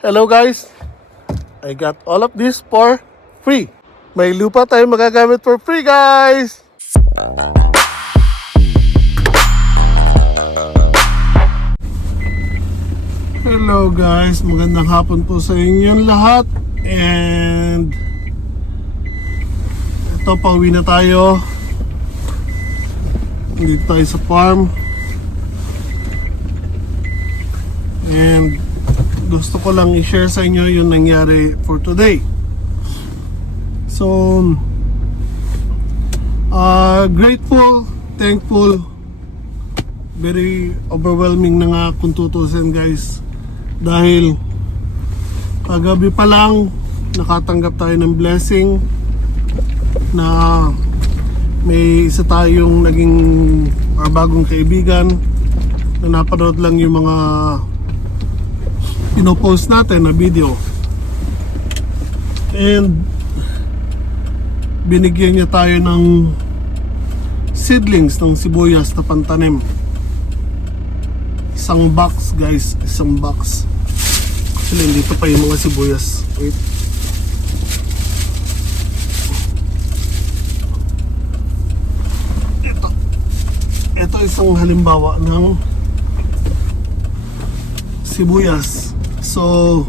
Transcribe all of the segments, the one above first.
Hello guys, I got all of this for free. May lupa tayo magagamit for free guys. Hello guys, magandang hapon po sa inyong lahat. And ito, pauwi na tayo. Dito tayo sa farm. And gusto ko lang i-share sa inyo yung nangyari for today. So, grateful, thankful, very overwhelming na nga kung tutusin guys. Dahil kagabi pa lang nakatanggap tayo ng blessing na may isa tayong naging bagong kaibigan na napanood lang yung mga pinopost natin na video, and binigyan niya tayo ng seedlings ng sibuyas na pantanim. Isang box guys, isang box. Actually dito pa yung mga sibuyas. Wait. Ito isang halimbawa ng sibuyas. So,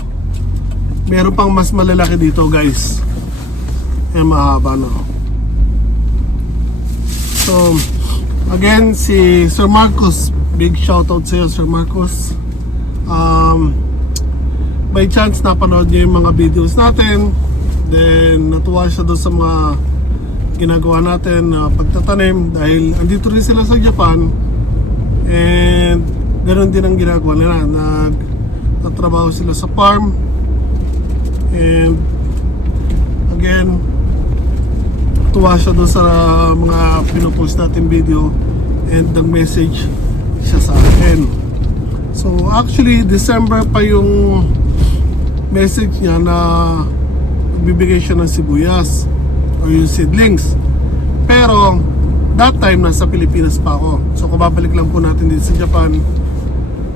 meron pang mas malalaki dito guys. Eh, mahaba no. So, again, si Sir Marcos, big shoutout sa iyo Sir Marcos. By chance napanood niya yung mga videos natin. Then, natuwa siya doon sa mga ginagawa natin na pagtatanim. Dahil andito rin sila sa Japan. And ganoon din ang ginagawa nila. Nagtatrabaho sila sa farm. And again, tuwa siya doon sa mga pinopost natin video. And nag-message siya sa akin. So actually December pa yung message niya na magbibigay siya ng sibuyas o yung seedlings. Pero that time nasa Pilipinas pa ako. So kababalik lang po natin dito sa Japan.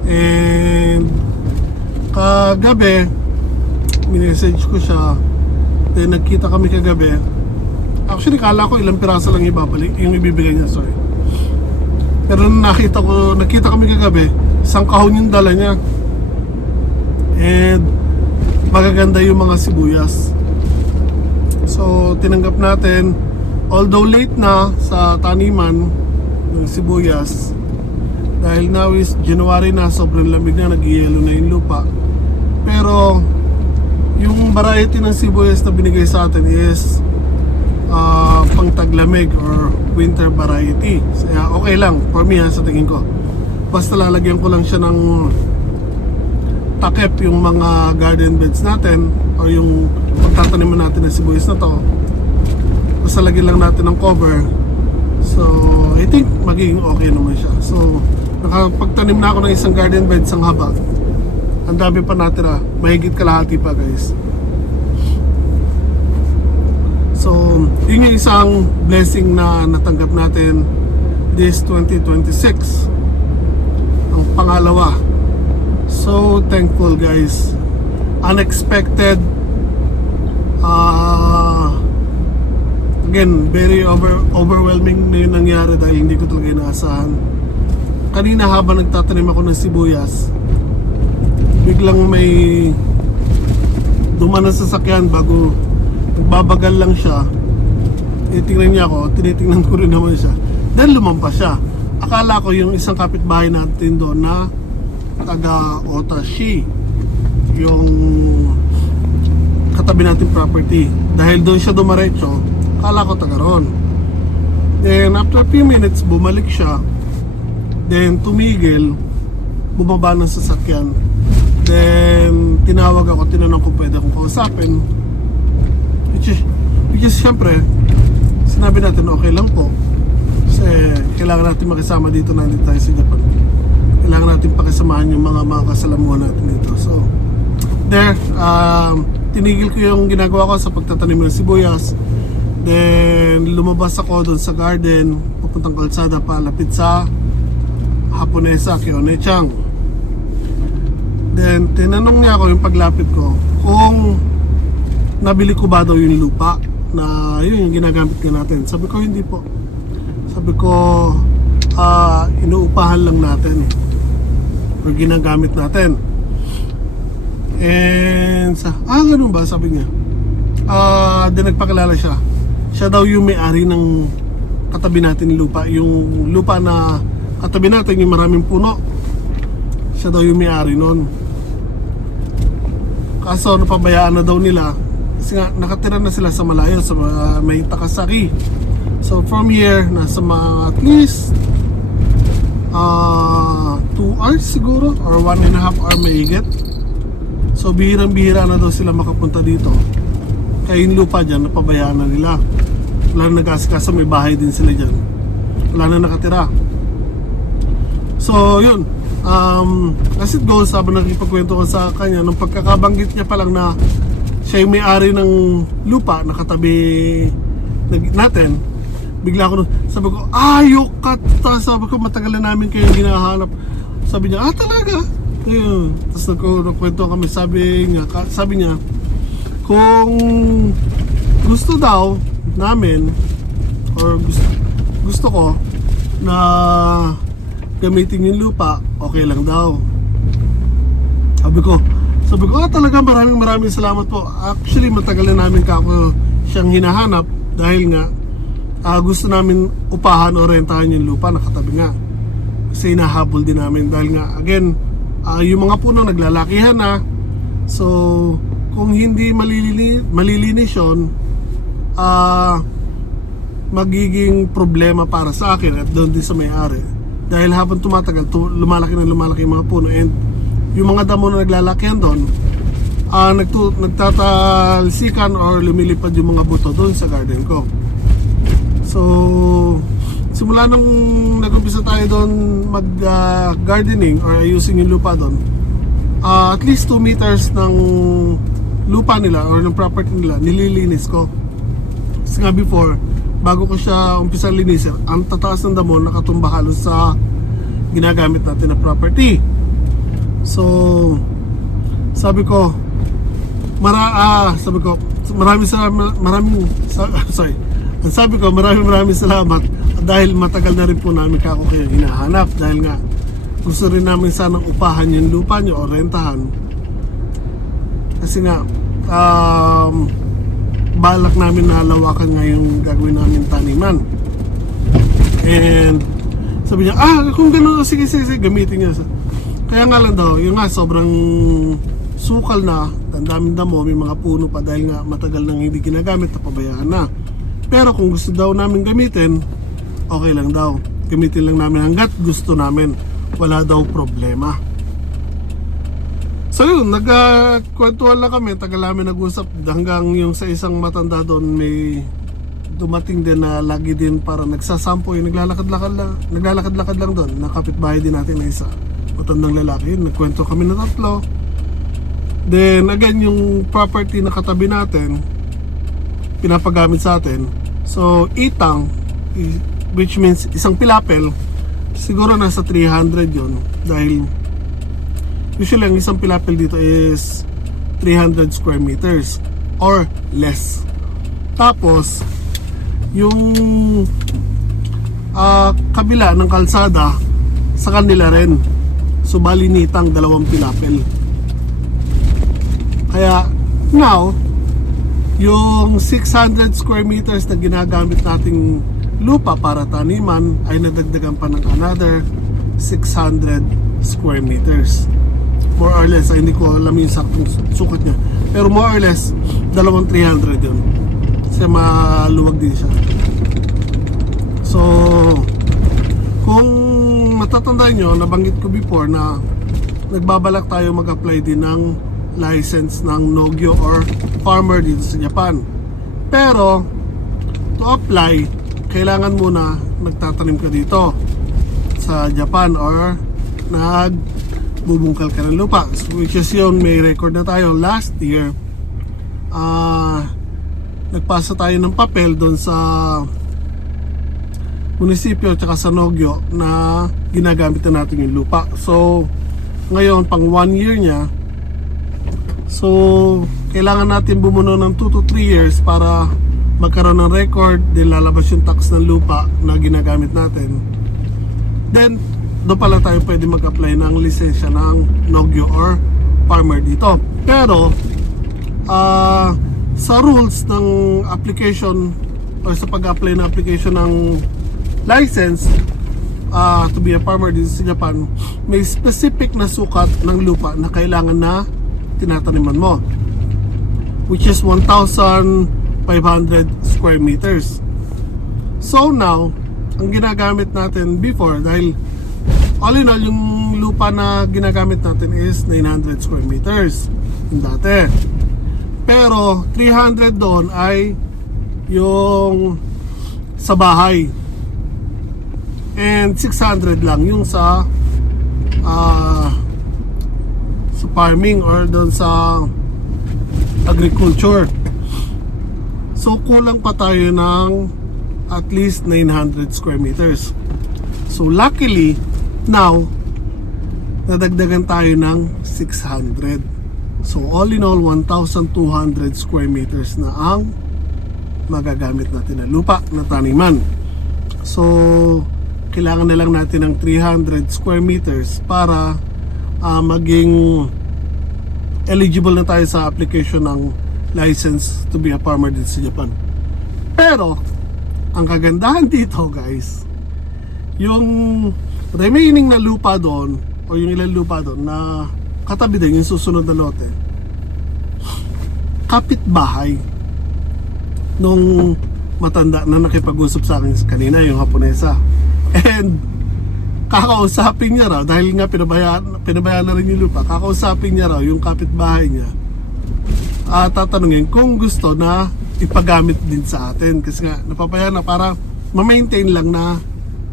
And kagabi minessage ko siya. Then nagkita kami kagabi. Actually kala ko ilang piraso lang ibabalik, yung ibibigay niya, sorry. Pero nakita kami kagabi, isang kahon yung dala niya. And magaganda yung mga sibuyas. So tinanggap natin, although late na sa taniman ng sibuyas. Dahil now is January na, sobrang lamig na, nag-i-yellow na yung lupa. Pero yung variety ng sibuyas na binigay sa atin is pang taglamig or winter variety. So, okay lang for me sa tingin ko. Basta lalagyan ko lang siya ng takip yung mga garden beds natin o yung pagtataniman natin ng sibuyas na to. Basta lagyan lang natin ng cover. So I think magiging okay naman siya. So nakapagtanim na ako ng isang garden bed sang haba. Ang dami pa natira, mahigit kalahati pa guys. So yun yung isang blessing na natanggap natin this 2026. Ang pangalawa, so thankful guys. Unexpected. Again, very overwhelming na yung nangyari dahil hindi ko talaga inaasahan. Kanina habang nagtatanim ako ng sibuyas, biglang may dumaan na sasakyan bago nagbabagal lang siya. Tinitingnan niya ako, tinitingnan ko rin naman siya. Then lumampas siya. Akala ko yung isang kapitbahay natin doon na taga Otashi, yung katabi natin property. Dahil doon siya dumaretso, akala ko taga roon. Then after a few minutes, bumalik siya. Then tumigil, bumaba ng sasakyan. Then tinawag ako, tinanong kung pwede akong kausapin. Which is syempre, sinabi natin okay lang po. Kasi kailangan natin makisama dito, nandito tayo sa Japan. Kailangan natin pakisamahan yung mga kasalamuhan natin dito. So there, tinigil ko yung ginagawa ko sa pagtatanim ng sibuyas. Then lumabas ako doon sa garden, papuntang kalsada palapit sa Haponesa, Kyoane-chang. Then tinanong niya ako yung paglapit ko kung nabili ko ba daw yung lupa na yun yung ginagamit nga natin. Sabi ko hindi po. Sabi ko inuupahan lang natin or ginagamit natin. And ganun ba? Sabi niya. Then nagpakilala siya. Siya daw yung may-ari ng katabi natin lupa. Yung lupa na katabi natin, yung maraming puno, siya daw yung may-ari nun. Kaso napabayaan na daw nila kasi nga nakatira na sila sa malayo, sa may Takasaki. So from here, nasa mga at least 2 hours siguro or 1.5 hour mahigit. So bihirang-bihira na daw sila makapunta dito. Kaya yung lupa dyan, napabayaan na nila. Wala na nag-asikasa, may bahay din sila dyan. Wala na nakatira. So yun, as it goes, habang nakipagkwento ko sa kanya, nung pagkakabanggit niya pa lang na siya yung may-ari ng lupa na katabi natin, bigla ko, sabi ko, yukata, sabi ko, matagal na namin kayo ginahanap. Sabi niya, talaga? Ayun. Tapos nagkwento kami, sabi niya, kung gusto daw namin, or gusto ko na gamitin yung lupa, okay lang daw. Sabi ko, talaga maraming salamat po. Actually, matagal na namin siyang hinahanap dahil nga gusto namin upahan o rentahan yung lupa, nakatabi nga. Kasi hinahabol din namin dahil nga, again, yung mga puno naglalakihan na. So, kung hindi malilinis yun, magiging problema para sa akin at doon din sa may-ari. Dahil habang tumatagal, lumalaki yung mga puno, and yung mga damo na naglalakihan doon, nagtatalsikan or lumilipad yung mga buto doon sa garden ko. So simula nung nag-umpisa tayo doon mag-gardening or ayusin yung lupa doon, at least 2 meters ng lupa nila or ng property nila nililinis ko. Kasi nga before, bago ko siya umpisa linisin, ang tataas ng damo nakatumba halos sa ginagamit natin na property. So sabi ko maraming salamat dahil matagal na rin po namin kayo hinahanap, dahil nga gusto rin namin sanang upahan yung lupa nyo o rentahan. Kasi nga balak namin na lawakan nga yung gagawin namin taniman. And sabi niya, kung gano'n, sige, gamitin niya. Kaya nga lang daw, yung nga sobrang sukal na, ang daming damo, may mga puno pa dahil nga matagal nang hindi ginagamit, napabayaan na. Pero kung gusto daw namin gamitin, okay lang daw. Gamitin lang namin hanggat gusto namin. Wala daw problema. So yun, nagkwentuhan lang kami, tagal namin nag-usap hanggang yung sa isang matanda doon may dumating din na lagi din para nagsasampo, yung naglalakad-lakad lang doon, na kapitbahay din natin na isa, matandang lalaki. Nagkwento kami na 3. Then again, yung property na katabi natin pinapagamit sa atin. So itang, which means isang pilapel, siguro nasa 300 yun, dahil usually ang isang pilapel dito is 300 square meters or less. Tapos yung kabila ng kalsada sa kanila rin, so bali nitang 2 pilapel. Kaya now yung 600 square meters na ginagamit nating lupa para taniman ay nadagdagan pa ng another 600 square meters. More or less, hindi ko alam yung saktong sukat niya, pero more or less 200-300 yun, kasi maluwag din siya. So kung matatandaan nyo, nabanggit ko before na nagbabalak tayo mag-apply din ng license ng Nogyo or farmer dito sa Japan. Pero to apply, kailangan muna nagtatanim ka dito sa Japan or nagbubungkal ka ng lupa, which is yun, may record na tayo last year. Nagpasa tayo ng papel doon sa munisipyo at sa Nogyo na ginagamit na natin yung lupa. So Ngayon, pang 1 year niya. So, kailangan natin bumuno ng 2 to 3 years para magkaroon ng record, din lalabas yung tax ng lupa na ginagamit natin. Then, doon pala tayo pwede mag-apply ng lisensya ng Nogyo or farmer dito. Pero, sa rules ng application or sa pag-apply ng application ng license to be a farmer dito sa Japan, may specific na sukat ng lupa na kailangan na tinataniman mo, which is 1,500 square meters. So now, ang ginagamit natin before, dahil all in all, yung lupa na ginagamit natin is 900 square meters yung dati. Pero 300 doon ay yung sa bahay, and 600 lang yung sa farming or doon sa agriculture. So kulang pa tayo ng at least 900 square meters. So luckily now nadagdagan tayo ng 600. So all in all, 1,200 square meters na ang magagamit natin na lupa na taniman. So kailangan na lang natin ng 300 square meters para maging eligible na tayo sa application ng license to be a farmer dito sa Japan. Pero ang kagandahan dito, guys, yung remaining na lupa doon o yung ilang lupa doon na katabi din yung susunod na lote, kapitbahay nung matanda na nakipag-usap sa akin kanina, yung Haponesa. And kakausapin niya raw, dahil nga pinabayaan na rin yung lupa, kakausapin niya raw yung kapitbahay niya at tatanungin kung gusto na ipagamit din sa atin, kasi nga napapayaan na para ma-maintain lang na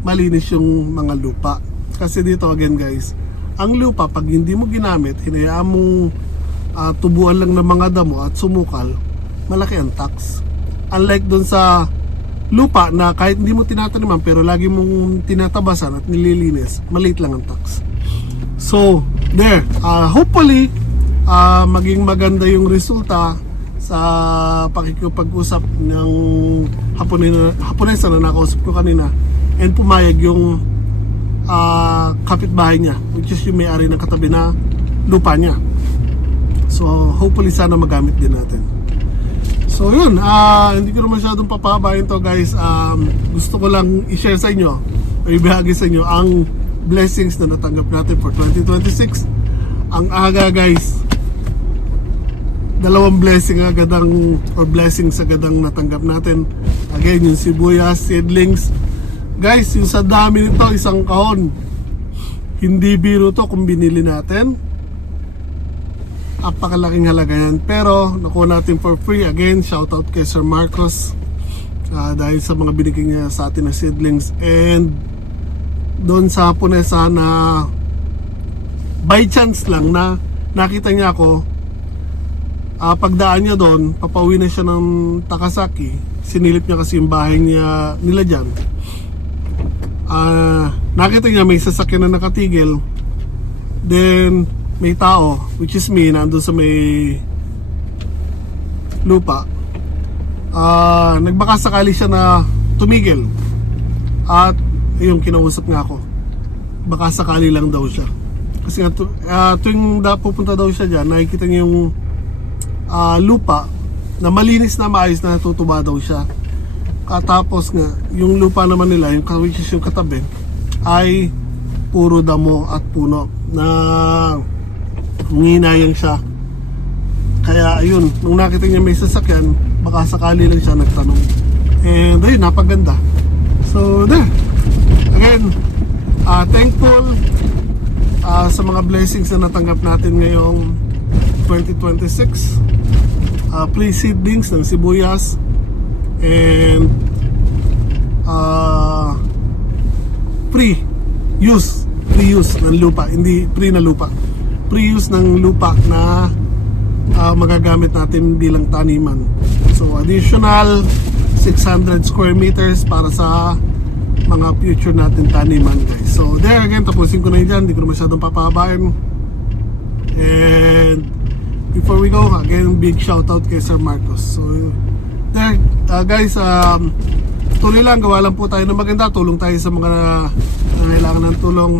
malinis yung mga lupa. Kasi dito again, guys, ang lupa pag hindi mo ginamit, hinayaan mong tubuan lang ng mga damo at sumukal, malaki ang tax. Unlike dun sa lupa na kahit hindi mo tinataniman pero lagi mong tinatabasan at nililinis, maliit lang ang tax. So there, hopefully maging maganda yung resulta sa pakikipag-usap ng Haponesa na nakausap ko kanina, and pumayag yung kapitbahay niya, which is yung may-ari ng katabi na lupa niya. So hopefully sana magamit din natin. So yun, hindi ko na masyadong papahabayin to, guys. Gusto ko lang i-share sa inyo o ibahagi sa inyo ang blessings na natanggap natin for 2026. Ang aga, guys, dalawang blessing agadang or blessings agadang natanggap natin. Again, yung sibuyas seedlings, guys, yung sa dami nito, isang kahon, hindi biro to kung binili natin. Apakalaking halaga yan, pero nakuha natin for free. Again, shout out kay Sir Marcos dahil sa mga binigay niya sa atin na seedlings, and doon sa Haponesa na by chance lang na nakita niya ako. Pagdaan niya doon, papauwi na siya ng Takasaki, sinilip niya kasi yung bahay niya nila dyan. Nakita niya may sasakyan na nakatigil, then may tao, which is me, nandun sa may lupa. Nagbaka sakali siya na tumigil, at yung kinausap nga ako, baka sakali lang daw siya, kasi nga tuwing pupunta daw siya dyan, nakikita niya yung lupa na malinis na maayos na natutuba daw siya. Katapos nga yung lupa naman nila, yung which is yung katabi, ay puro damo at puno na nginayang siya. Kaya ayun, nung nakita niya may sasakyan, baka sakali lang siya nagtanong, and ayun, napaganda. So there, again, thankful sa mga blessings na natanggap natin ngayong 2026. Free seedlings ng sibuyas, and free use ng lupa, hindi free na lupa, free use ng lupa na magagamit natin bilang taniman. So additional 600 square meters para sa mga future natin taniman, guys. So there again, tapusin ko na yun dyan, hindi ko na masyadong papahabain. And before we go, again, big shout out kay Sir Marcos. So there, guys, tuloy lang, gawa lang po tayo ng maganda, tulong tayo sa mga nangailangan ng tulong,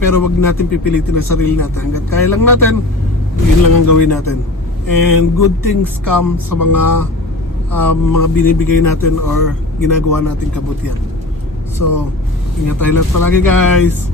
pero wag natin pipilitin ang sarili natin. Hanggat kaya lang natin, yun lang ang gawin natin. And good things come sa mga binibigay natin or ginagawa nating kabutihan. So ingat tayo lang palagi, guys.